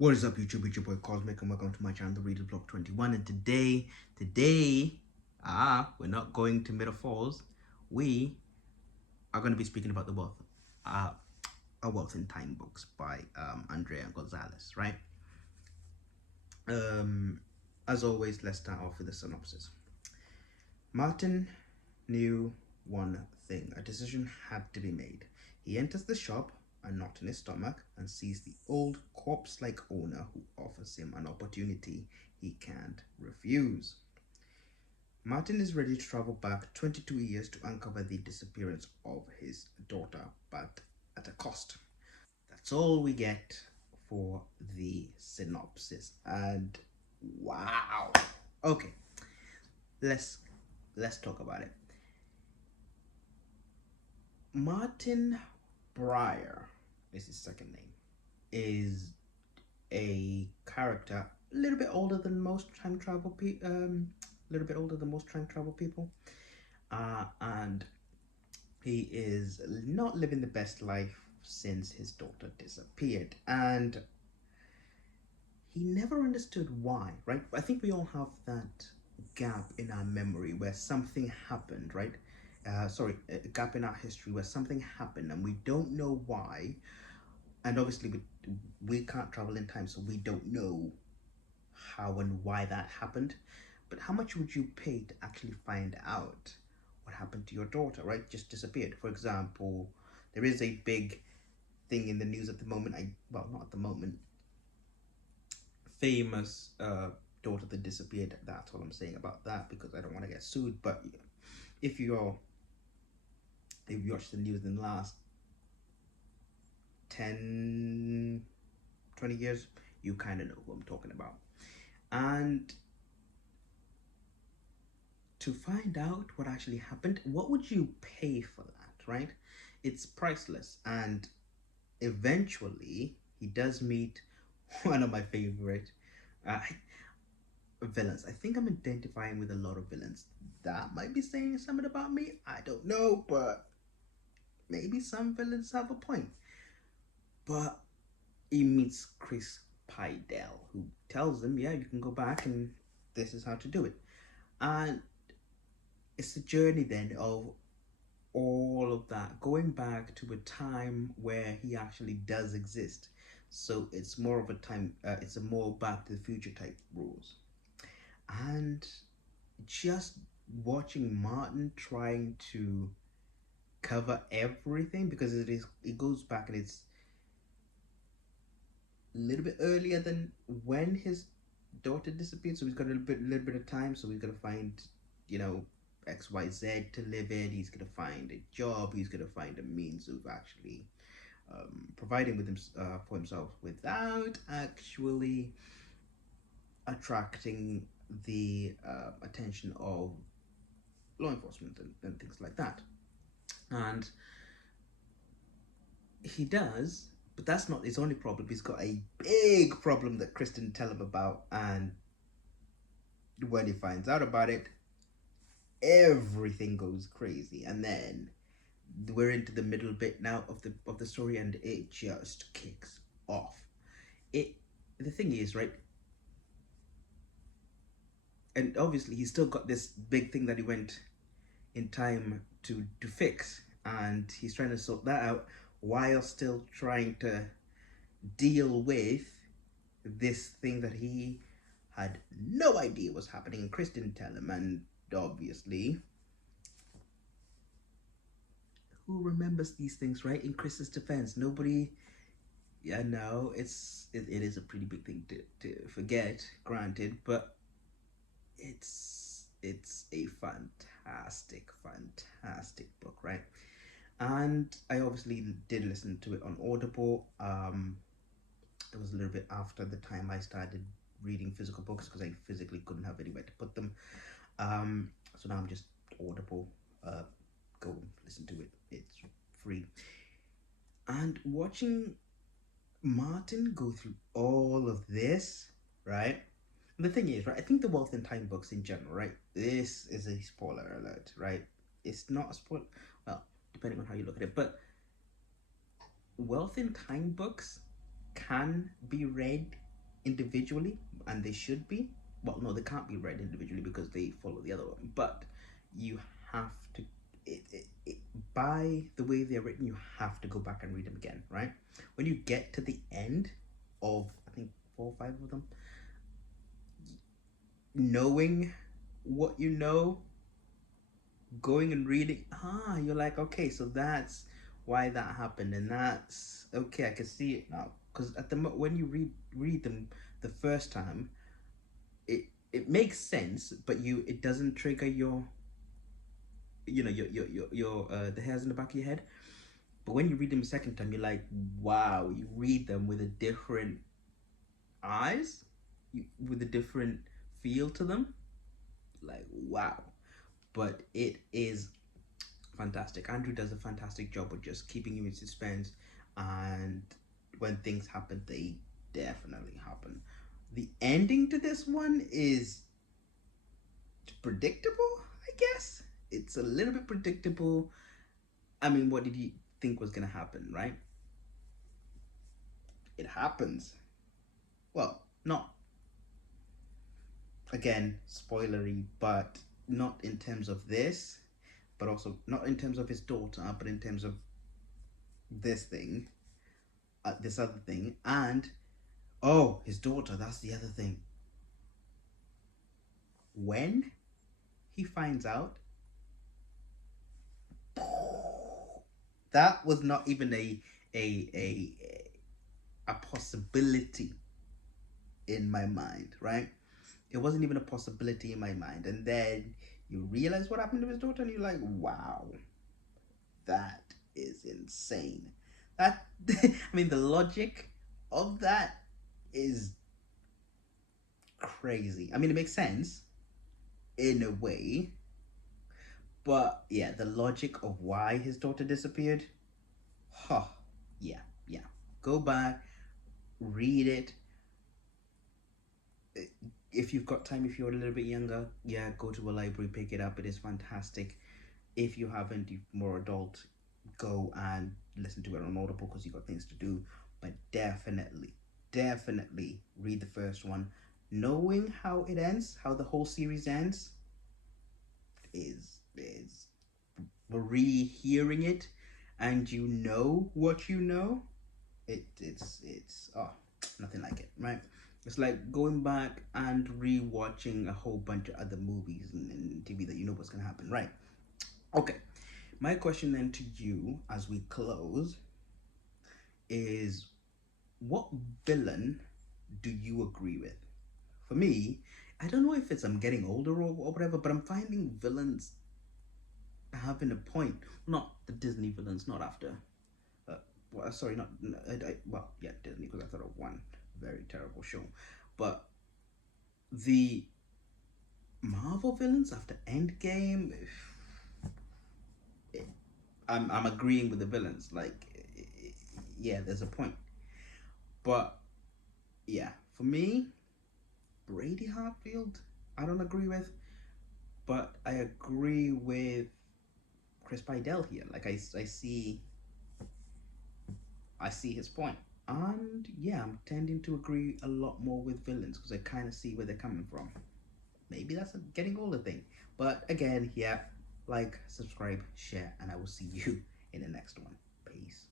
What is up, YouTube? It's your boy Cosmic, and welcome to my channel, The Reader's Block 21. And we're not going to metaphors. We are going to be speaking about uh, A Wealth in Time books by Andrea Gonzalez, right? As always, let's start off with a synopsis. Martin knew one thing: a decision had to be made. He enters the shop, a knot in his stomach, and sees the old corpse-like owner who offers him an opportunity he can't refuse. Martin is ready to travel back 22 years to uncover the disappearance of his daughter, but at a cost. That's all we get for the synopsis. And wow. Okay, let's talk about it. Martin Breyer is his second name. Is a character a little bit older than most time travel people. And he is not living the best life since his daughter disappeared, and he never understood why. Right? I think we all have that gap in our memory where something happened. Right? A gap in our history where something happened and we don't know why. And obviously, we can't travel in time, so we don't know how and why that happened. But how much would you pay to actually find out what happened to your daughter, right? Just disappeared. For example, there is a big thing in the news at the moment. Not at the moment. Famous daughter that disappeared. That's all I'm saying about that, because I don't want to get sued. But if you watched the news in the last 10, 20 years, you kind of know who I'm talking about. And to find out what actually happened, what would you pay for that, right? It's priceless. And eventually, he does meet one of my favorite uh, villains. I think I'm identifying with a lot of villains. That might be saying something about me. I don't know, but maybe some villains have a point. But he meets Chris Pydell, who tells him, yeah, you can go back and this is how to do it. And it's the journey then of all of that, going back to a time where he actually does exist. So it's more of a time, it's a more Back to the Future type rules. And just watching Martin trying to cover everything, because it goes back and it's a little bit earlier than when his daughter disappeared, so he's got a little bit of time. So he's gonna find, XYZ to live in. He's gonna find a job. He's gonna find a means of actually providing with for himself without actually attracting the attention of law enforcement and things like that. And he does, but that's not his only problem. He's got a big problem that Chris didn't tell him about, and when he finds out about it, everything goes crazy. And then we're into the middle bit now of the story, and it just kicks off. The thing is, right, and obviously he's still got this big thing that he went in time to fix, and he's trying to sort that out while still trying to deal with this thing that he had no idea was happening, and Chris didn't tell him. And obviously, who remembers these things, right? In Chris's defense, nobody. Yeah, no, it is a pretty big thing to forget, granted, but it's a fantastic book, right? And I obviously did listen to it on Audible. It was a little bit after the time I started reading physical books, because I physically couldn't have anywhere to put them. So now I'm just Audible. Go listen to it. It's free. And watching Martin go through all of this, right? And the thing is, right, I think the Wealth in Time books in general, right? This is a spoiler alert, right? It's not a spoiler, well, depending on how you look at it, but Wealth in Time books can be read individually, and they should be. Well, no, they can't be read individually because they follow the other one. But you have to, it, by the way they're written, you have to go back and read them again, right? When you get to the end of, I think, 4 or 5 of them, knowing what you know, going and reading, you're like, okay, so that's why that happened, and that's okay. I can see it now. Because at the when you read them the first time, it it makes sense, but it doesn't trigger your, the hairs in the back of your head. But when you read them a second time, you're like, wow, you read them with a different eyes, with a different feel to them. Like, wow. But it is fantastic. Andrew does a fantastic job of just keeping you in suspense, and when things happen, they definitely happen. The ending to this one is predictable, I guess. It's a little bit predictable. I mean, what did you think was gonna happen, right? It happens. Well, not again spoilery, but not in terms of this, but also not in terms of his daughter, but in terms of this thing, this other thing, and oh, his daughter. That's the other thing. When he finds out, that was not even a a a possibility in my mind, right? It wasn't even a possibility in my mind. And then you realize what happened to his daughter, and you're like, wow, that is insane. That I mean, the logic of that is crazy. I mean, it makes sense in a way, but yeah, the logic of why his daughter disappeared, huh? Yeah, yeah. Go back, read it. If you've got time, if you're a little bit younger, yeah, go to a library, pick it up. It is fantastic. If you haven't, you're more adult, go and listen to it on Audible because you've got things to do. But definitely, definitely read the first one. Knowing how it ends, how the whole series ends, is rehearing it, and you know what you know. It's nothing like it, right? It's like going back and rewatching a whole bunch of other movies and TV that you know what's gonna happen, right? Okay. My question then to you as we close is, what villain do you agree with? For me, I don't know if it's I'm getting older or whatever, but I'm finding villains having a point. Not the Disney villains, not after. Well, sorry, not. Well, yeah, Disney, because I thought of one very terrible show. But the Marvel villains after Endgame, I'm agreeing with the villains. Like, yeah, there's a point. But yeah, for me, Brady Hartfield, I don't agree with, but I agree with Chris Pydell here. Like, I see his point. And yeah, I'm tending to agree a lot more with villains because I kind of see where they're coming from. Maybe that's a getting older thing. But again, yeah, like, subscribe, share, and I will see you in the next one.